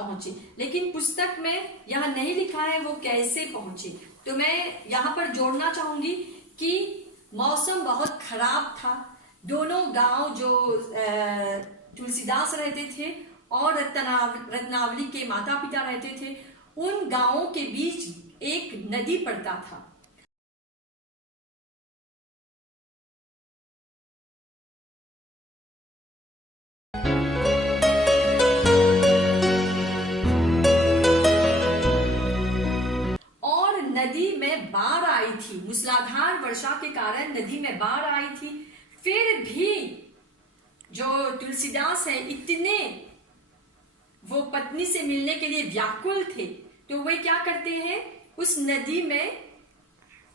पहुंची, लेकिन पुस्तक में यह नहीं लिखा है वो कैसे पहुंची। तो मैं यहाँ पर जोड़ना चाहूंगी कि मौसम बहुत खराब था। दोनों गांव जो तुलसीदास रहते थे और रत्नावली के माता पिता रहते थे, उन गांवों के बीच एक नदी पड़ता था। और नदी में बाढ़ आई थी, मूसलाधार वर्षा के कारण नदी में बाढ़ आई थी। फिर भी जो तुलसीदास है इतने वो पत्नी से मिलने के लिए व्याकुल थे, तो वे क्या करते हैं, उस नदी में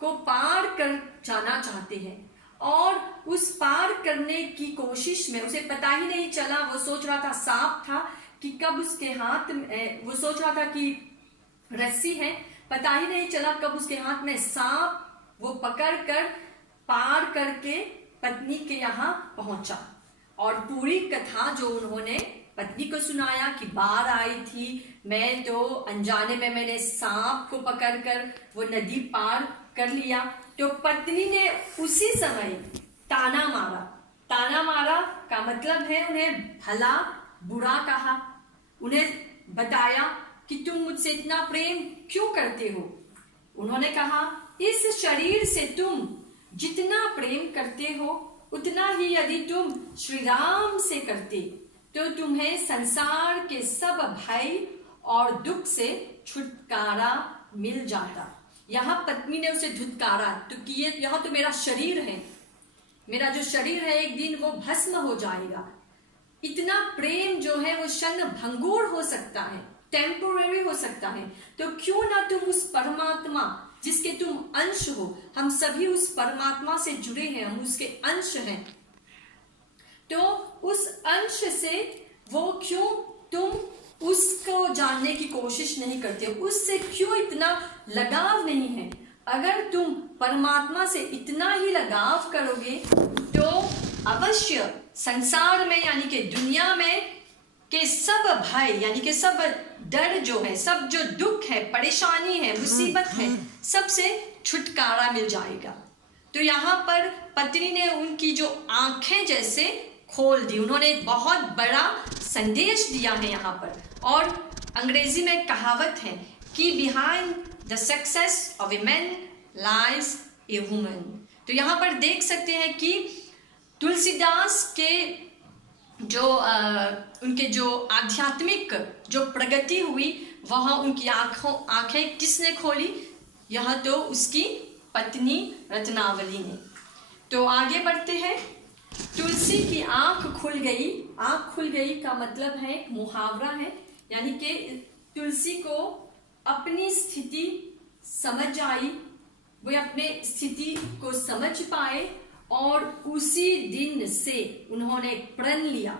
को पार कर जाना चाहते हैं। और उस पार करने की कोशिश में उसे पता ही नहीं चला, वो सोच रहा था सांप था कि कब उसके हाथ में, वो सोच रहा था कि रस्सी है, पता ही नहीं चला कब उसके हाथ में सांप वो पकड़ कर पार करके पत्नी के यहाँ पहुंचा। और पूरी कथा जो उन्होंने पत्नी को सुनाया कि बाढ़ आई थी, मैं तो अनजाने में मैंने सांप को पकड़कर वो नदी पार कर लिया। तो पत्नी ने उसी समय ताना मारा। ताना मारा का मतलब है उन्हें भला बुरा कहा, उन्हें बताया कि तुम मुझसे इतना प्रेम क्यों करते हो। उन्होंने कहा, इस शरीर से तुम जितना प्रेम करते हो उतना ही यदि तुम श्री राम से करते तो तुम्हें संसार के सब भय और दुख से छुटकारा मिल जाता। यहाँ पत्नी ने उसे धुतकारा तो कि यह तो मेरा शरीर है, मेरा जो शरीर है एक दिन वो भस्म हो जाएगा। इतना प्रेम जो है वो क्षण भंगुर हो सकता है, टेम्पोररी हो सकता है, तो क्यों ना तुम उस परमात्मा जिसके तुम अंश हो, हम सभी उस परमात्मा से जुड़े हैं, हम उसके अंश हैं, तो उस अंश से वो क्यों तुम उसको जानने की कोशिश नहीं करते, उससे क्यों इतना लगाव नहीं है। अगर तुम परमात्मा से इतना ही लगाव करोगे तो अवश्य संसार में यानी कि दुनिया में के सब भय यानी कि सब डर जो है, सब जो दुख है, परेशानी है, मुसीबत है, सबसे छुटकारा मिल जाएगा। तो यहाँ पर पत्नी ने उनकी जो आंखें जैसे खोल दी, उन्होंने बहुत बड़ा संदेश दिया है यहाँ पर। और अंग्रेजी में कहावत है कि behind the success of a man lies a woman. तो यहाँ पर देख सकते हैं कि तुलसीदास के जो उनके जो आध्यात्मिक जो प्रगति हुई वह उनकी आंखें किसने खोली, यह तो उसकी पत्नी रत्नावली ने। तो आगे बढ़ते हैं। तुलसी की आंख खुल गई। आंख खुल गई का मतलब है एक मुहावरा है, यानी कि तुलसी को अपनी स्थिति समझ आई, वे अपने स्थिति को समझ पाए और उसी दिन से उन्होंने प्रण लिया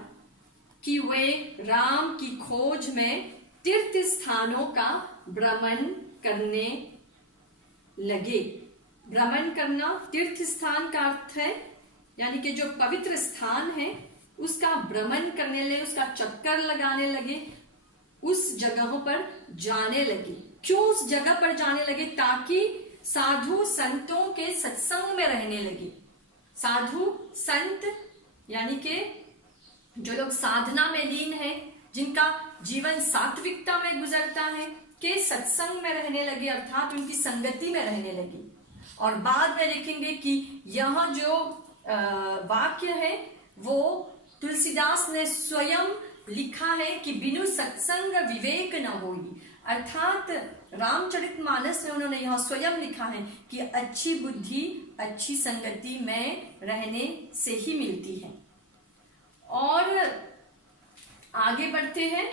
कि वे राम की खोज में तीर्थ स्थानों का भ्रमण करने लगे। भ्रमण करना, तीर्थ स्थान का अर्थ है यानी कि जो पवित्र स्थान है उसका भ्रमण करने लगे, उसका चक्कर लगाने लगे, उस जगहों पर जाने लगे। क्यों उस जगह पर जाने लगे? ताकि साधु संतों के सत्संग में रहने लगे। साधु संत यानी कि जो लोग साधना में लीन है, जिनका जीवन सात्विकता में गुजरता है, के सत्संग में रहने लगे, अर्थात उनकी संगति में रहने लगे। और बाद में देखेंगे कि यह जो वाक्य है वो तुलसीदास ने स्वयं लिखा है कि बिनु सत्संग विवेक न होई, अर्थात रामचरितमानस में उन्होंने यह स्वयं लिखा है कि अच्छी बुद्धि अच्छी संगति में रहने से ही मिलती है। और आगे बढ़ते हैं।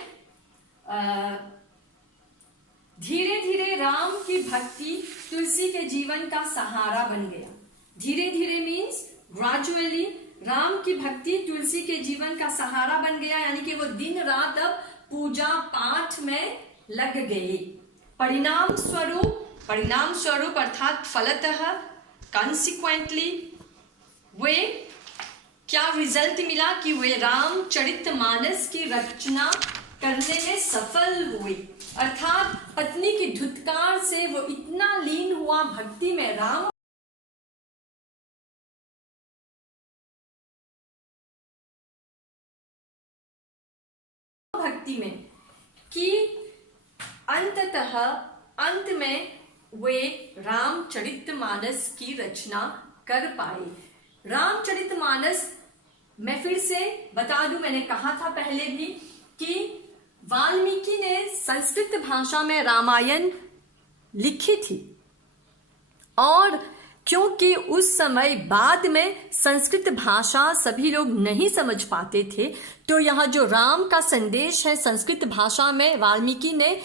धीरे धीरे राम की भक्ति तुलसी के जीवन का सहारा बन गया। धीरे धीरे मीन्स ग्रेजुअली राम की भक्ति तुलसी के जीवन का सहारा बन गया, यानी कि वो दिन रात अब पूजा पाठ में लग गए। परिणाम स्वरूप अर्थात फलतः, कॉन्सिक्वेंटली वे क्या रिजल्ट मिला कि वे रामचरितमानस की रचना करने में सफल हुए, अर्थात पत्नी की धुतकार से वो इतना लीन हुआ भक्ति में, राम भक्ति में, कि अंततः अंत में वे रामचरितमानस की रचना कर पाए। रामचरितमानस मैं फिर से बता दूं, मैंने कहा था पहले भी कि वाल्मीकि ने संस्कृत भाषा में रामायण लिखी थी, और क्योंकि उस समय बाद में संस्कृत भाषा सभी लोग नहीं समझ पाते थे, तो यह जो राम का संदेश है संस्कृत भाषा में वाल्मीकि ने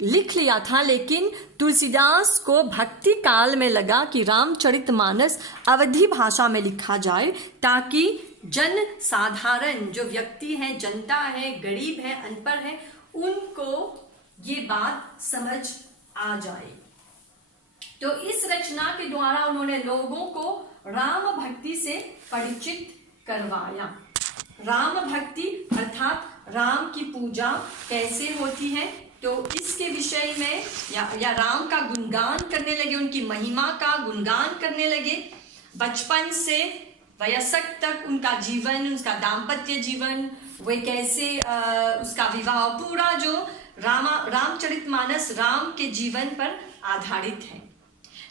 लिख लिया था। लेकिन तुलसीदास को भक्ति काल में लगा कि रामचरितमानस अवधी भाषा में लिखा जाए, ताकि जन साधारण जो व्यक्ति है, जनता है, गरीब है, अनपढ़ है, उनको ये बात समझ आ जाए। तो इस रचना के द्वारा उन्होंने लोगों को राम भक्ति से परिचित करवाया। राम भक्ति अर्थात राम की पूजा कैसे होती है, तो इसके विषय में या राम का गुणगान करने लगे, उनकी महिमा का गुणगान करने लगे। बचपन से वयस्क तक उनका जीवन, उसका दाम्पत्य जीवन, वे कैसे उसका विवाह, पूरा जो रामचरितमानस राम के जीवन पर आधारित है।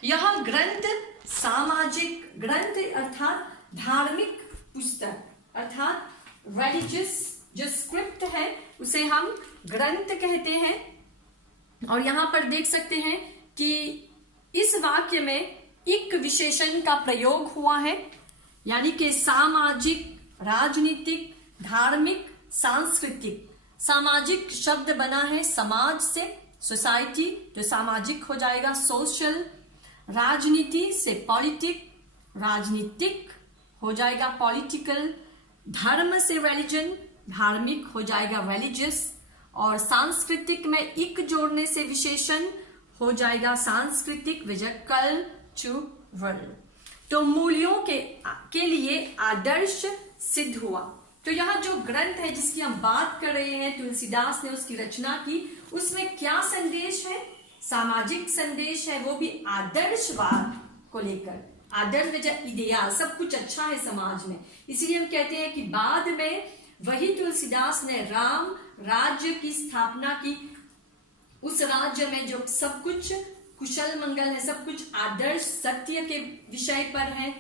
यह ग्रंथ सामाजिक ग्रंथ अर्थात धार्मिक पुस्तक अर्थात रिलीजियस जो स्क्रिप्ट है उसे हम ग्रंथ कहते हैं। और यहां पर देख सकते हैं कि इस वाक्य में एक विशेषण का प्रयोग हुआ है, यानी कि सामाजिक, राजनीतिक, धार्मिक, सांस्कृतिक। सामाजिक शब्द बना है समाज से, सोसाइटी, तो सामाजिक हो जाएगा सोशल। राजनीति से पॉलिटिक, राजनीतिक हो जाएगा पॉलिटिकल। धर्म से रिलीजन, धार्मिक हो जाएगा रिलीजियस। और सांस्कृतिक में इक जोड़ने से विशेषण हो जाएगा सांस्कृतिक, कल्चरल। तो मूल्यों के लिए आदर्श सिद्ध हुआ। तो यहाँ जो ग्रंथ है जिसकी हम बात कर रहे हैं, तुलसीदास ने उसकी रचना की, उसमें क्या संदेश है? सामाजिक संदेश है, वो भी आदर्शवाद को लेकर। आदर्श वजह इडियाल, सब कुछ अच्छा है समाज में। इसीलिए हम कहते हैं कि बाद में वही तुलसीदास ने राम राज्य की स्थापना की। उस राज्य में जो सब कुछ कुशल मंगल है, सब कुछ आदर्श सत्य के विषय पर है।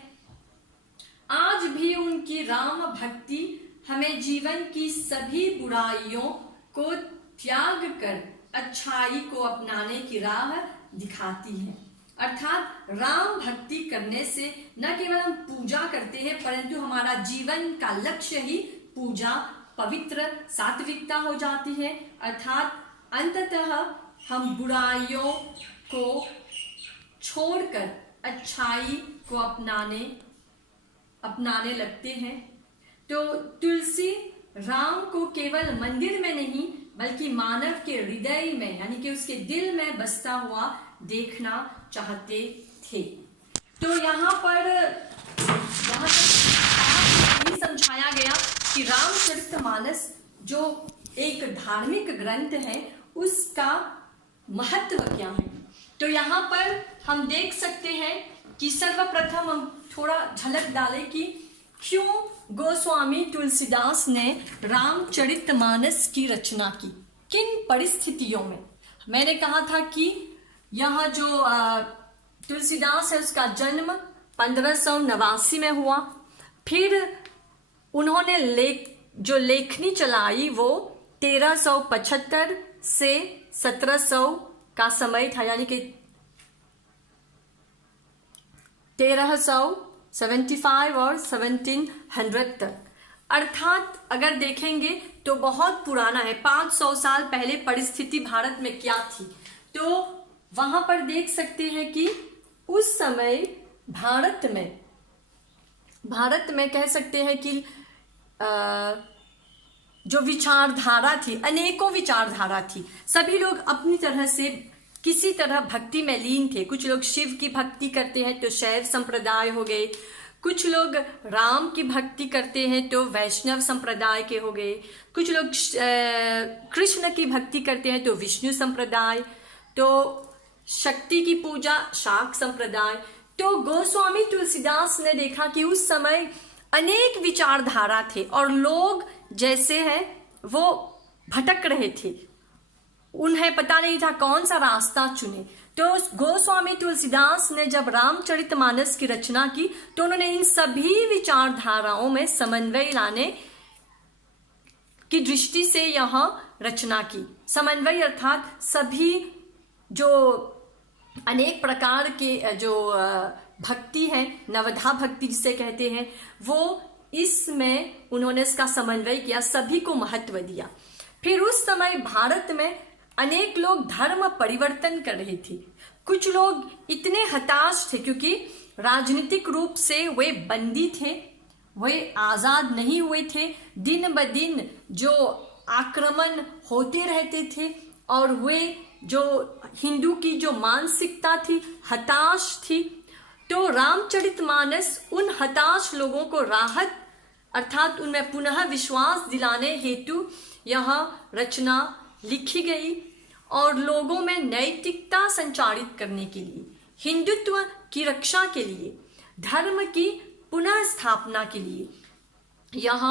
आज भी उनकी राम भक्ति हमें जीवन की सभी बुराइयों को त्याग कर अच्छाई को अपनाने की राह दिखाती है। अर्थात राम भक्ति करने से न केवल हम पूजा करते हैं, परंतु हमारा जीवन का लक्ष्य ही पूजा, पवित्र, सात्विकता हो जाती है। अर्थात अंततः हम बुराइयों को छोड़कर अच्छाई को अपनाने लगते हैं। तो तुलसी राम को केवल मंदिर में नहीं बल्कि मानव के हृदय में, यानी कि उसके दिल में बसता हुआ देखना चाहते थे। तो यहाँ पर ये समझाया गया कि रामचरितमानस जो एक धार्मिक ग्रंथ है उसका महत्व क्या है। तो यहाँ पर हम देख सकते हैं कि सर्वप्रथम हम थोड़ा झलक डालें कि क्यों गोस्वामी तुलसीदास ने रामचरितमानस की रचना की, किन परिस्थितियों में। मैंने कहा था कि यह जो तुलसीदास है उसका जन्म 1589 में हुआ। फिर उन्होंने जो लेखनी चलाई वो 1375 से 1700 का समय था, यानी कि 1375 और 1700 तक। अर्थात अगर देखेंगे तो बहुत पुराना है। 500 साल पहले परिस्थिति भारत में क्या थी, तो वहां पर देख सकते हैं कि उस समय भारत में कह सकते हैं कि जो विचारधारा थी, अनेकों विचारधारा थी। सभी लोग अपनी तरह से किसी तरह भक्ति में लीन थे। कुछ लोग शिव की भक्ति करते हैं तो शैव संप्रदाय हो गए, कुछ लोग राम की भक्ति करते हैं तो वैष्णव संप्रदाय के हो गए, कुछ लोग कृष्ण की भक्ति करते हैं तो विष्णु संप्रदाय, तो शक्ति की पूजा शाक्त संप्रदाय। तो गोस्वामी तुलसीदास ने देखा कि उस समय अनेक विचारधारा थे और लोग जैसे हैं वो भटक रहे थे, उन्हें पता नहीं था कौन सा रास्ता चुने। तो गोस्वामी तुलसीदास ने जब रामचरितमानस की रचना की तो उन्होंने इन सभी विचारधाराओं में समन्वय लाने की दृष्टि से यह रचना की। समन्वय अर्थात सभी जो अनेक प्रकार के जो भक्ति है, नवधा भक्ति जिसे कहते हैं, वो इसमें उन्होंने इसका समन्वय किया, सभी को महत्व दिया। फिर उस समय भारत में अनेक लोग धर्म परिवर्तन कर रहे थे। कुछ लोग इतने हताश थे क्योंकि राजनीतिक रूप से वे बंदी थे, वे आजाद नहीं हुए थे। दिन ब दिन जो आक्रमण होते रहते थे और वे जो हिंदू की जो मानसिकता थी हताश थी। तो रामचरितमानस उन हताश लोगों को राहत अर्थात उनमें पुनः विश्वास दिलाने हेतु यह रचना लिखी गई और लोगों में नैतिकता संचारित करने के लिए, हिंदुत्व की रक्षा के लिए, धर्म की पुनः स्थापना के लिए यह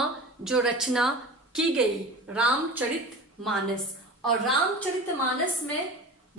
जो रचना की गई रामचरितमानस। और रामचरितमानस में